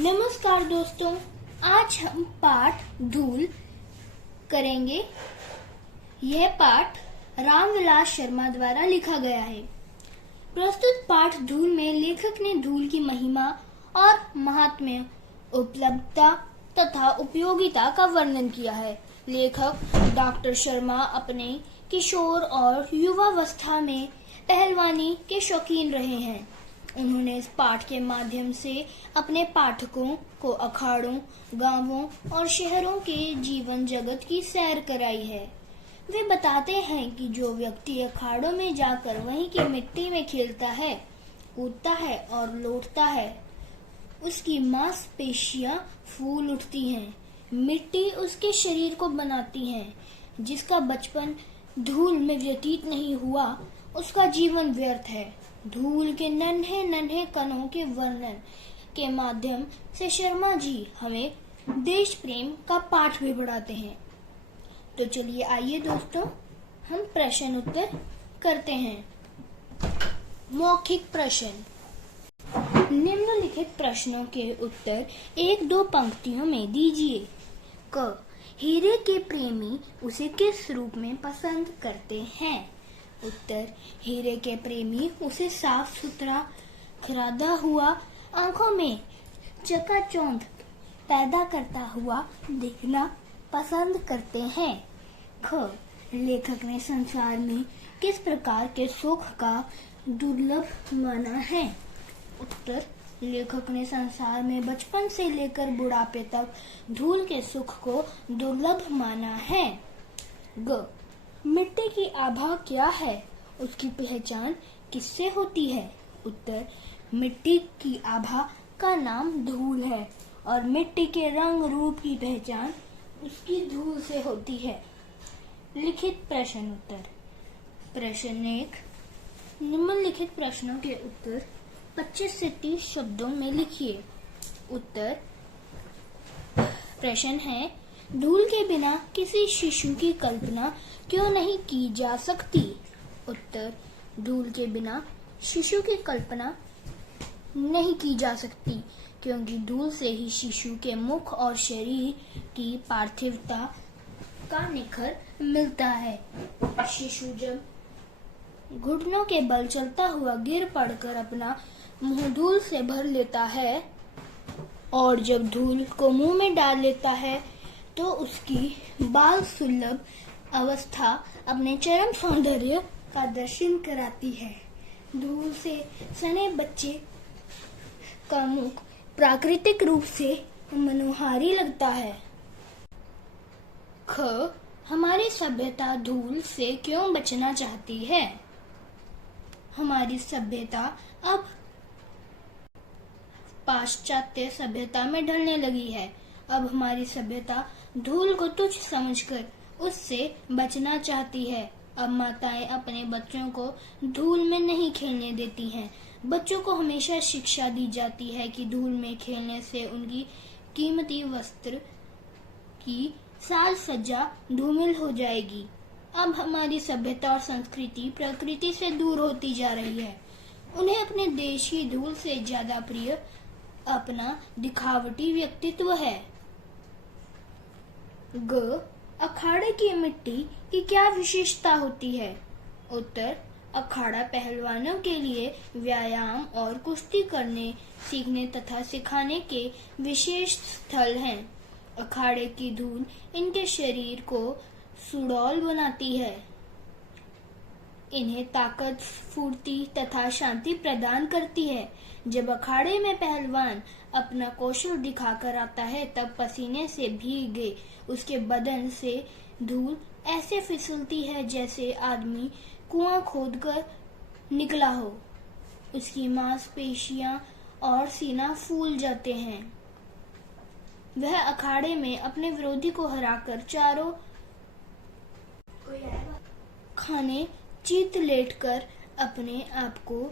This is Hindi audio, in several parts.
नमस्कार दोस्तों, आज हम पाठ धूल करेंगे। यह पाठ रामविलास शर्मा द्वारा लिखा गया है। प्रस्तुत पाठ धूल में लेखक ने धूल की महिमा और महात्म्य, उपलब्धता तथा उपयोगिता का वर्णन किया है। लेखक डॉक्टर शर्मा अपने किशोर और युवावस्था में पहलवानी के शौकीन रहे हैं। उन्होंने इस पाठ के माध्यम से अपने पाठकों को अखाड़ों, गांवों और शहरों के जीवन जगत की सैर कराई है। वे बताते हैं कि जो व्यक्ति अखाड़ों में जाकर वहीं की मिट्टी में खेलता है, कूदता है और लौटता है, उसकी मांसपेशियां फूल उठती हैं। मिट्टी उसके शरीर को बनाती है। जिसका बचपन धूल में व्यतीत नहीं हुआ, उसका जीवन व्यर्थ है। धूल के नन्हे नन्हे कणों के वर्णन के माध्यम से शर्मा जी हमें देश प्रेम का पाठ भी पढ़ाते हैं। तो चलिए आइए दोस्तों, हम प्रश्न उत्तर करते हैं। मौखिक प्रश्न। निम्नलिखित प्रश्नों के उत्तर 1-2 पंक्तियों में दीजिए। क. हीरे के प्रेमी उसे किस रूप में पसंद करते हैं? उत्तर: हीरे के प्रेमी उसे साफ सुथरा, खरादा हुआ, आंखों में चकाचौंध पैदा करता हुआ देखना पसंद करते हैं। ख. लेखक ने संसार में किस प्रकार के सुख का दुर्लभ माना है? उत्तर: लेखक ने संसार में बचपन से लेकर बुढ़ापे तक धूल के सुख को दुर्लभ माना है। ग. मिट्टी की आभा क्या है? उसकी पहचान किससे होती है? उत्तर: मिट्टी की आभा का नाम धूल है और मिट्टी के रंग रूप की पहचान उसकी धूल से होती है। लिखित प्रश्न उत्तर। प्रश्न 1। निम्नलिखित प्रश्नों के उत्तर 25 से 30 शब्दों में लिखिए। उत्तर। प्रश्न है, धूल के बिना किसी शिशु की कल्पना क्यों नहीं की जा सकती? उत्तर: धूल के बिना शिशु की कल्पना नहीं की जा सकती, क्योंकि धूल से ही शिशु के मुख और शरीर की पार्थिवता का निखर मिलता है। शिशु जब घुटनों के बल चलता हुआ गिर पड़कर अपना मुंह धूल से भर लेता है और जब धूल को मुंह में डाल लेता है तो उसकी बाल सुलभ अवस्था अपने चरम सौंदर्य का दर्शन कराती है। धूल से सने बच्चे का मुख प्राकृतिक रूप से मनोहारी लगता है। ख. हमारी सभ्यता धूल से क्यों बचना चाहती है? हमारी सभ्यता अब पाश्चात्य सभ्यता में ढलने लगी है। अब हमारी सभ्यता धूल को तुच्छ समझकर उससे बचना चाहती है। अब माताएं अपने बच्चों को धूल में नहीं खेलने देती हैं। बच्चों को हमेशा शिक्षा दी जाती है कि धूल में खेलने से उनकी कीमती वस्त्र की साज सज्जा धूमिल हो जाएगी। अब हमारी सभ्यता और संस्कृति प्रकृति से दूर होती जा रही है। उन्हें अपने देश की धूल से ज्यादा प्रिय अपना दिखावटी व्यक्तित्व है। ग. अखाड़े की मिट्टी की क्या विशेषता होती है? उत्तर: अखाड़ा पहलवानों के लिए व्यायाम और कुश्ती करने, सीखने तथा सिखाने के विशेष स्थल हैं। अखाड़े की धूल इनके शरीर को सुडौल बनाती है, इन्हें ताकत, फुर्ती तथा शांति प्रदान करती है। जब अखाड़े में पहलवान अपना कौशल दिखाकर आता है, तब पसीने से भीगे उसके बदन से धूल ऐसे फिसलती है जैसे आदमी कुआं खोदकर निकला हो। उसकी मांसपेशियां और सीना फूल जाते हैं। वह अखाड़े में अपने विरोधी को हराकर चारों खाने जीत लेटकर अपने आप को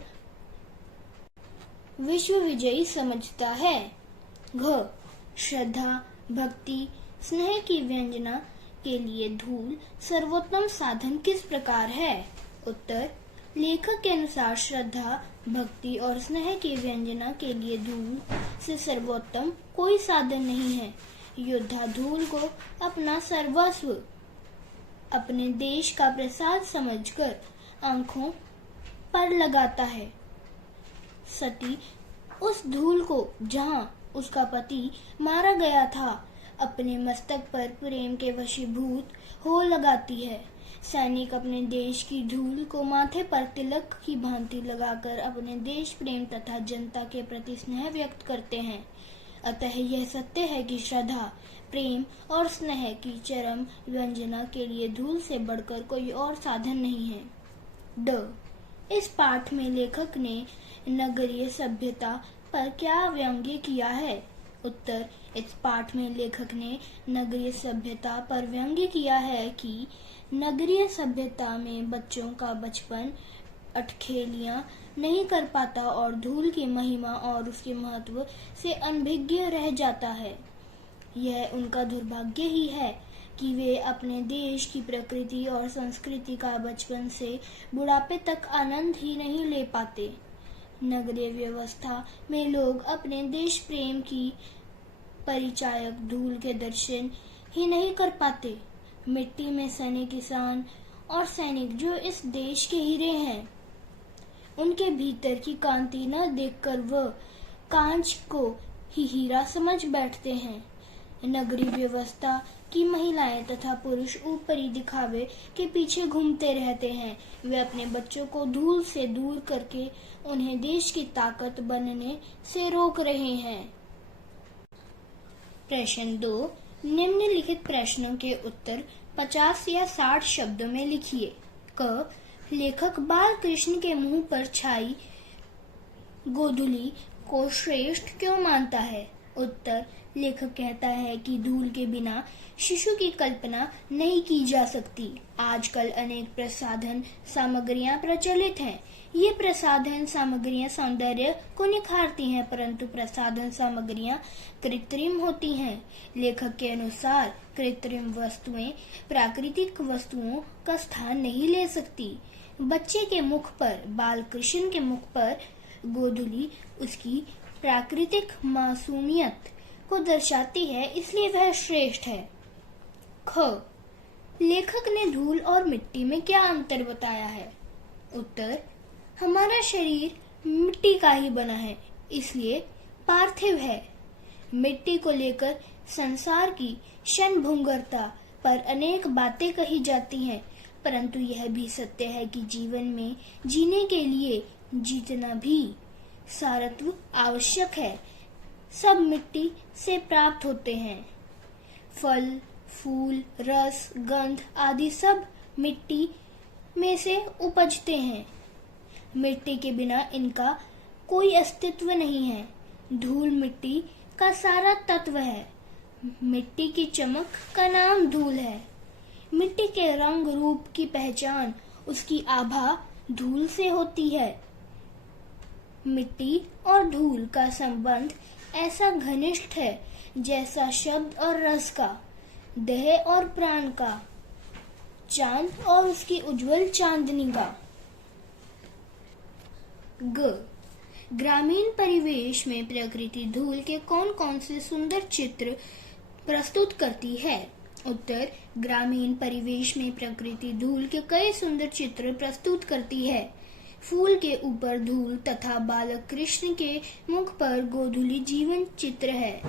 विश्व विजयी समझता है। घ. श्रद्धा, भक्ति, स्नेह की व्यंजना के लिए धूल सर्वोत्तम साधन किस प्रकार है? उत्तर: लेखक के अनुसार श्रद्धा, भक्ति और स्नेह की व्यंजना के लिए धूल से सर्वोत्तम कोई साधन नहीं है। योद्धा धूल को अपना सर्वस्व, अपने देश का प्रसाद समझकर आंखों पर लगाता है। सती उस धूल को जहां उसका पति मारा गया था, अपने मस्तक पर प्रेम के वशीभूत हो लगाती है। सैनिक अपने देश की धूल को माथे पर तिलक की भांति लगाकर अपने देश प्रेम तथा जनता के प्रति स्नेह व्यक्त करते हैं। अतः यह सत्य है कि श्रद्धा, प्रेम और स्नेह की चरम व्यंजना के लिए धूल से बढ़कर कोई और साधन नहीं है। इस पाठ में लेखक ने नगरीय सभ्यता पर क्या व्यंग्य किया है? उत्तर, इस पाठ में लेखक ने नगरीय सभ्यता पर व्यंग्य किया है कि नगरीय सभ्यता में बच्चों का बचपन अटखेलियां नहीं कर पाता और धूल की महिमा और उसके महत्व से अनभिज्ञ रह जाता है। यह उनका दुर्भाग्य ही है कि वे अपने देश की प्रकृति और संस्कृति का बचपन से बुढ़ापे तक आनंद ही नहीं ले पाते। नगरीय व्यवस्था में लोग अपने देश प्रेम की परिचायक धूल के दर्शन ही नहीं कर पाते। मिट्टी में सने किसान और सैनिक जो इस देश के हीरे हैं, उनके भीतर की कांति न देखकर वह कांच को ही हीरा समझ बैठते हैं। नगरीय व्यवस्था की महिलाएं तथा पुरुष ऊपरी दिखावे के पीछे घूमते रहते हैं। वे अपने बच्चों को धूल से दूर करके उन्हें देश की ताकत बनने से रोक रहे हैं। प्रश्न 2, निम्नलिखित प्रश्नों के उत्तर 50 या 60 शब्दों में लिखिए। क, लेखक बाल कृष्ण के मुंह पर छाई गोधूली को श्रेष्ठ क्यों मानता है? उत्तर, लेखक कहता है कि धूल के बिना शिशु की कल्पना नहीं की जा सकती। आजकल अनेक प्रसाधन सामग्रियां प्रचलित हैं। ये प्रसाधन सामग्रियां सौंदर्य को निखारती हैं, परंतु प्रसाधन सामग्रियां कृत्रिम होती हैं। लेखक के अनुसार कृत्रिम वस्तुएं प्राकृतिक वस्तुओं का स्थान नहीं ले सकती। बच्चे के मुख पर, बाल कृष्ण के मुख पर गोधूली उसकी प्राकृतिक मासूमियत को दर्शाती है, इसलिए वह श्रेष्ठ है। ख, लेखक ने धूल और मिट्टी में क्या अंतर बताया है? उत्तर, हमारा शरीर मिट्टी का ही बना है, इसलिए पार्थिव है। मिट्टी को लेकर संसार की क्षणभंगुरता पर अनेक बातें कही जाती हैं, परंतु यह भी सत्य है कि जीवन में जीने के लिए जितना भी सारत्व आवश्यक है, सब मिट्टी से प्राप्त होते हैं। फल, फूल, रस, गंध आदि सब मिट्टी में से उपजते हैं। मिट्टी के बिना इनका कोई अस्तित्व नहीं है। धूल मिट्टी का सारा तत्व है। मिट्टी की चमक का नाम धूल है। मिट्टी के रंग रूप की पहचान उसकी आभा धूल से होती है। मिट्टी और धूल का संबंध ऐसा घनिष्ठ है जैसा शब्द और रस का, देह और प्राण का, चांद और उसकी उज्जवल चांदनी का। ग, ग्रामीण परिवेश में प्रकृति धूल के कौन कौन से सुंदर चित्र प्रस्तुत करती है? उत्तर, ग्रामीण परिवेश में प्रकृति धूल के कई सुंदर चित्र प्रस्तुत करती है। फूल के ऊपर धूल तथा बालक कृष्ण के मुख पर गोधूली जीवन चित्र है।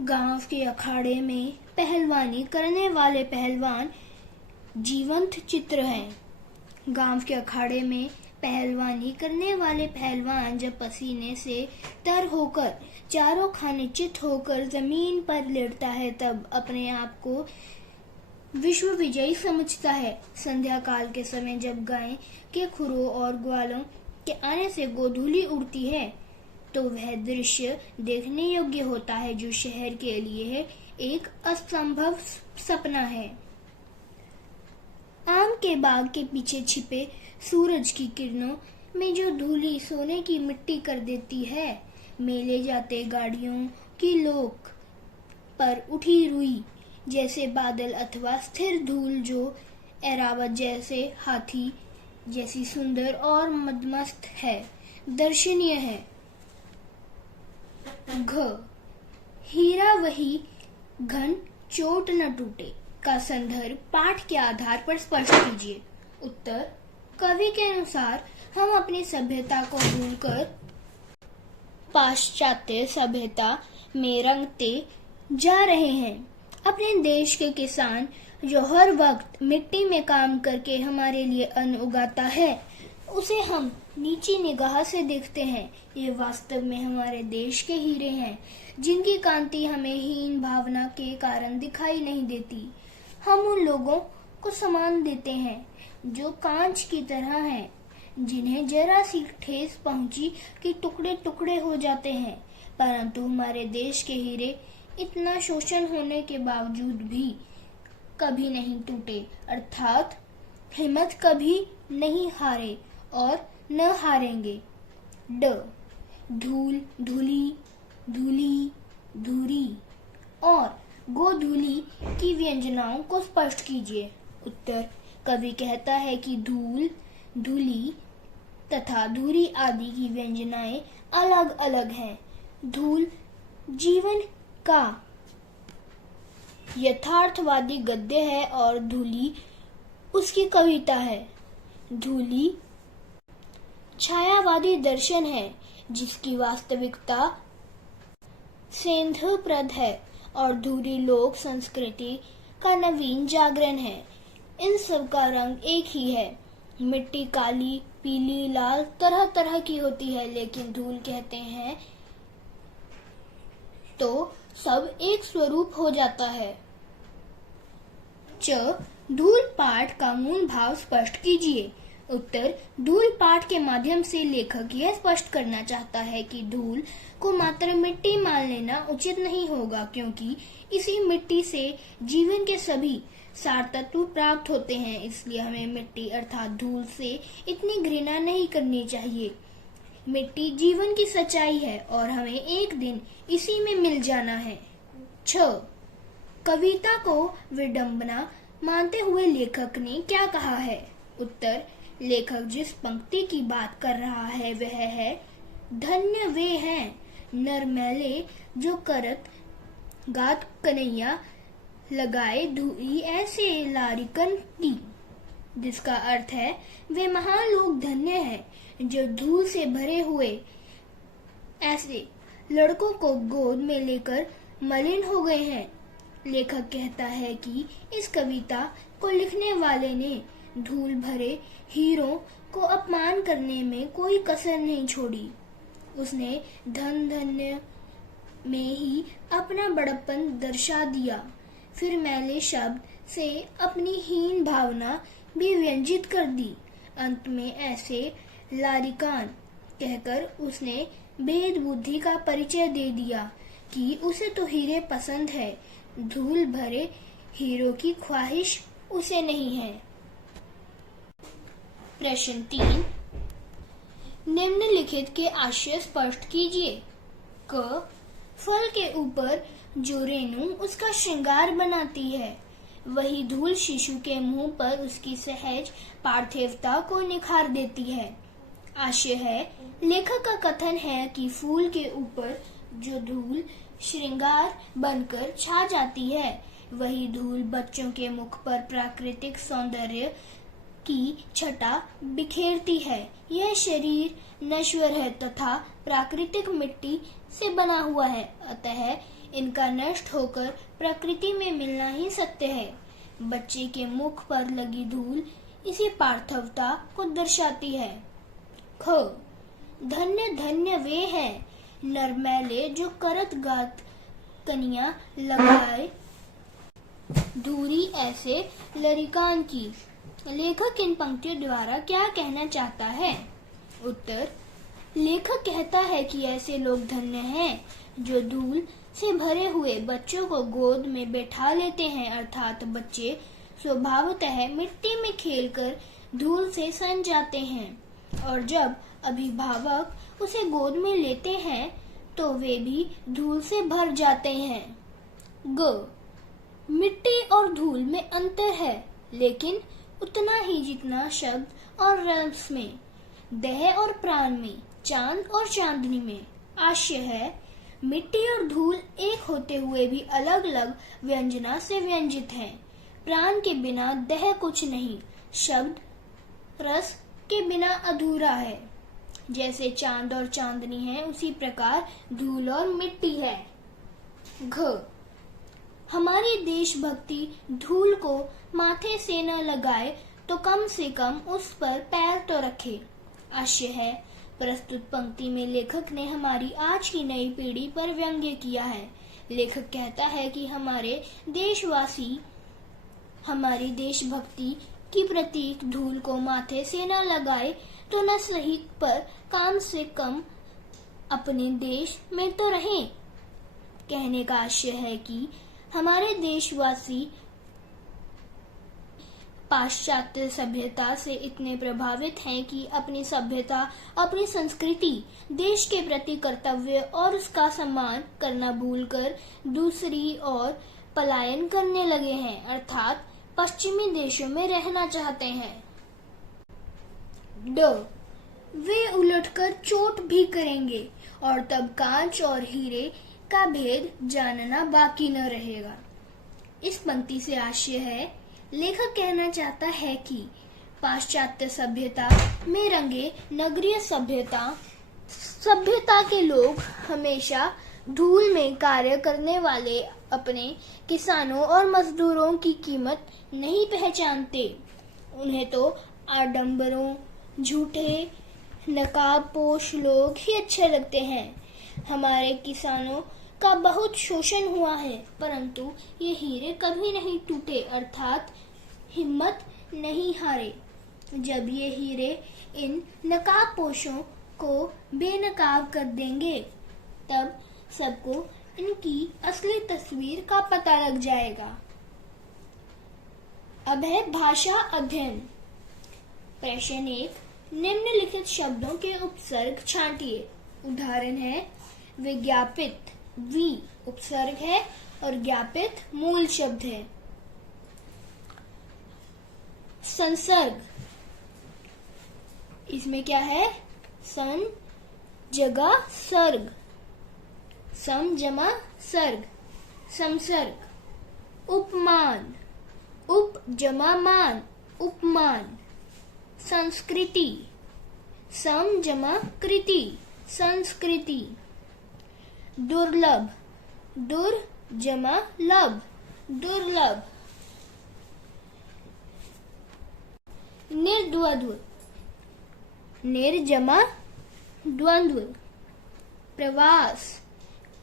गांव के अखाड़े में पहलवानी करने वाले पहलवान जीवंत चित्र हैं। गांव के अखाड़े में पहलवानी करने वाले पहलवान जब पसीने से तर होकर, चारों खाने चित होकर जमीन पर लेटता है, तब अपने आप को विश्व विजयी समझता है। संध्या काल के समय जब गाय के खुरों और ग्वालों के आने से गोधूली उड़ती है, तो वह दृश्य देखने योग्य होता है, जो शहर के लिए एक असंभव सपना है। आम के बाग के पीछे छिपे सूरज की किरणों में जो धूली सोने की मिट्टी कर देती है, मेले जाते गाड़ियों की लोक पर उठी रुई जैसे बादल अथवा स्थिर धूल जो ऐरावत जैसे हाथी जैसी सुंदर और मदमस्त है, दर्शनीय है। घ, हीरा वही घन चोट न टूटे का संदर्भ पाठ के आधार पर स्पष्ट कीजिए। उत्तर, कवि के अनुसार हम अपनी सभ्यता को भूलकर पाश्चात्य सभ्यता में रंगते जा रहे हैं। अपने देश के किसान जो हर वक्त मिट्टी में काम करके हमारे लिए अन्न उगाता है, उसे हम नीची निगाह से देखते हैं। ये वास्तव में हमारे देश के हीरे हैं, जिनकी कांति हमें हीन भावना के कारण दिखाई नहीं देती। हम उन लोगों को सम्मान देते हैं जो कांच की तरह हैं, जिन्हें जरा सी ठेस पहुंची कि टुकड़े टुकड़े हो जाते हैं। परंतु हमारे देश के हीरे इतना शोषण होने के बावजूद भी कभी नहीं टूटे, अर्थात हिम्मत कभी नहीं हारे और न हारेंगे। ड, धूल, धूली, धूली, धूरी और गोधूली की व्यंजनाओं को स्पष्ट कीजिए। उत्तर, कवि कहता है कि धूल, धूली तथा धूरी आदि की व्यंजनाएं अलग अलग हैं। धूल जीवन का यथार्थवादी गद्य है और धूली उसकी कविता है। धूली छायावादी दर्शन है, जिसकी वास्तविकता सेंधप्रद है, और धूरी लोक संस्कृति का नवीन जागरण है। इन सब का रंग एक ही है। मिट्टी काली, पीली, लाल तरह तरह की होती है, लेकिन धूल कहते हैं तो सब एक स्वरूप हो जाता है। च, धूल पाठ का मूल भाव स्पष्ट कीजिए। उत्तर, धूल पाठ के माध्यम से लेखक यह स्पष्ट करना चाहता है कि धूल को मात्र मिट्टी मान लेना उचित नहीं होगा, क्योंकि इसी मिट्टी से जीवन के सभी सार तत्व प्राप्त होते हैं। इसलिए हमें मिट्टी अर्थात धूल से इतनी घृणा नहीं करनी चाहिए। मिट्टी जीवन की सच्चाई है और हमें एक दिन इसी में मिल जाना है। छ, कविता को विडंबना मानते हुए लेखक ने क्या कहा है? उत्तर, लेखक जिस पंक्ति की बात कर रहा है वह है, धन्य वे हैं नरमैले जो करत गात कन्हैया लगाए धूई ऐसे लारिकन की। जिसका अर्थ है, वे महान लोग धन्य हैं जो धूल से भरे हुए ऐसे लड़कों को गोद में लेकर मलिन हो गए हैं। लेखक कहता है कि इस कविता को लिखने वाले ने धूल भरे हीरों को अपमान करने में कोई कसर नहीं छोड़ी। उसने धन धन्य में ही अपना बड़प्पन दर्शा दिया, फिर मैले शब्द से अपनी हीन भावना भी व्यंजित कर दी। अंत में ऐसे लारिकान कहकर उसने भेद बुद्धि का परिचय दे दिया कि उसे तो हीरे पसंद है, धूल भरे हीरो की ख्वाहिश उसे नहीं है। प्रश्न 3, निम्नलिखित के आशय स्पष्ट कीजिए। क, फल के ऊपर जो रेणु उसका श्रृंगार बनाती है, वही धूल शिशु के मुंह पर उसकी सहज पार्थिवता को निखार देती है। आशय है, लेखक का कथन है कि फूल के ऊपर जो धूल श्रृंगार बनकर छा जाती है, वही धूल बच्चों के मुख पर प्राकृतिक सौंदर्य की छटा बिखेरती है। यह शरीर नश्वर है तथा प्राकृतिक मिट्टी से बना हुआ है, अतः इनका नष्ट होकर प्रकृति में मिलना ही सत्य है। बच्चे के मुख पर लगी धूल इसी पार्थिवता को दर्शाती है। ख, धन्य धन्य वे हैं नरमैले जो करत गात कनिया लगाए धूरी ऐसे लरिकान की। लेखक इन पंक्तियों द्वारा क्या कहना चाहता है? उत्तर, लेखक कहता है कि ऐसे लोग धन्य हैं जो धूल से भरे हुए बच्चों को गोद में बैठा लेते हैं, अर्थात बच्चे स्वभावतः मिट्टी में खेलकर धूल से सन जाते हैं, और जब अभिभावक उसे गोद में लेते हैं तो वे भी धूल से भर जाते हैं। ग, मिट्टी और धूल में अंतर है, लेकिन उतना ही जितना शब्द और रस में, देह और प्राण में, चांद और चांदनी में। आशय है, मिट्टी और धूल एक होते हुए भी अलग अलग व्यंजना से व्यंजित हैं। प्राण के बिना देह कुछ नहीं, शब्द रस के बिना अधूरा है। जैसे चांद और चांदनी है, उसी प्रकार धूल और मिट्टी है। घ, हमारी देशभक्ति धूल को माथे से न लगाए तो कम से कम उस पर पैर तो रखे। आशय है, प्रस्तुत पंक्ति में लेखक ने हमारी आज की नई पीढ़ी पर व्यंग्य किया है। लेखक कहता है कि हमारे देशवासी हमारी देशभक्ति की प्रतीक धूल को माथे से न लगाए तो न सही पर कम से कम अपने देश में तो रहें। कहने का आशय है कि हमारे देशवासी पाश्चात्य सभ्यता से इतने प्रभावित हैं कि अपनी सभ्यता, अपनी संस्कृति, देश के प्रति कर्तव्य और उसका सम्मान करना भूलकर दूसरी ओर पलायन करने लगे हैं, अर्थात पश्चिमी देशों में रहना चाहते हैं। ड, वे उलटकर चोट भी करेंगे और तब कांच और हीरे का भेद जानना बाकी न रहेगा। इस पंक्ति से आशय है, लेखक कहना चाहता है कि पाश्चात्य सभ्यता में रंगे नगरीय सभ्यता के लोग हमेशा धूल में कार्य करने वाले अपने किसानों और मजदूरों की कीमत नहीं पहचानते। उन्हें तो आडंबरों, झूठे नकाबपोश लोग ही अच्छे लगते हैं। हमारे किसानों का बहुत शोषण हुआ है, परंतु ये हीरे कभी नहीं टूटे, अर्थात हिम्मत नहीं हारे। जब ये हीरे इन नकाबपोशों को बेनकाब कर देंगे, तब सबको इनकी असली तस्वीर का पता लग जाएगा। अब है भाषा अध्ययन। प्रश्न 1, निम्नलिखित शब्दों के उपसर्ग छांटिए। उदाहरण है, विज्ञापित, वी उपसर्ग है और ज्ञापित मूल शब्द है। संसर्ग, इसमें क्या है? सन जगह सर्ग, सम जमा सर्ग, संसर्ग। उपमान, उप जमा मान, उपमान। संस्कृति, सम जमा कृति, संस्कृति। दुर्लभ, दुर जमा लब, दुर्लभ। निर्द्वंद्व, निर्जमा द्वंद्व। प्रवास,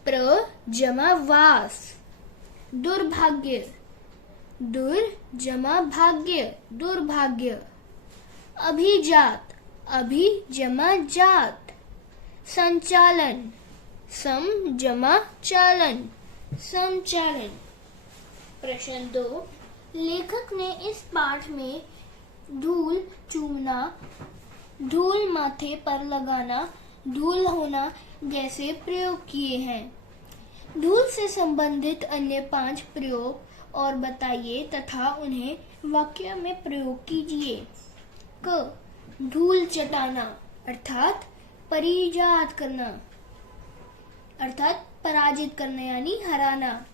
प्र जमा वास, दुर्भाग्य, दुर जमा भाग्य, दुर्भाग्य। अभिजात, अभि जमा जात, संचालन, सम जमा चालन, संचालन। प्रश्न 2, लेखक ने इस पाठ में धूल चूमना, धूल माथे पर लगाना, धूल होना जैसे प्रयोग किए हैं। धूल से संबंधित अन्य 5 प्रयोग और बताइए तथा उन्हें वाक्य में प्रयोग कीजिए। क, धूल चटाना अर्थात परिजात करना, अर्थात पराजित करना यानी हराना।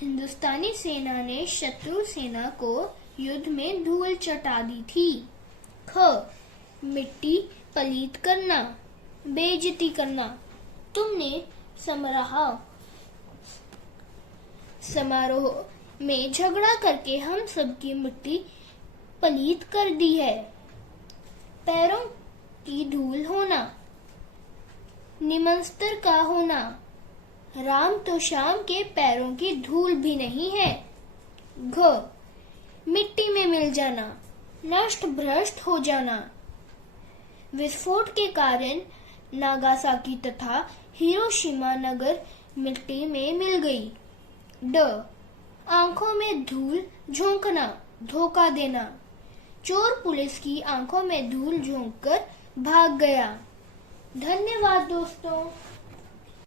हिंदुस्तानी सेना ने शत्रु सेना को युद्ध में धूल चटा दी थी। ख, मिट्टी पलीत करना, बेइज्जती करना। तुमने समारोह में झगड़ा करके हम सबकी मिट्टी पलीत कर दी है। पैरों की धूल होना, निमंत्रण का होना। राम तो शाम के पैरों की धूल भी नहीं है। घ, मिट्टी में मिल जाना, नष्ट भ्रष्ट हो जाना। विस्फोट के कारण नागासाकी तथा हिरोशिमा नगर मिट्टी में मिल गई। ड, आंखों में धूल झोंकना, धोखा देना। चोर पुलिस की आंखों में धूल झोंककर भाग गया। धन्यवाद दोस्तों।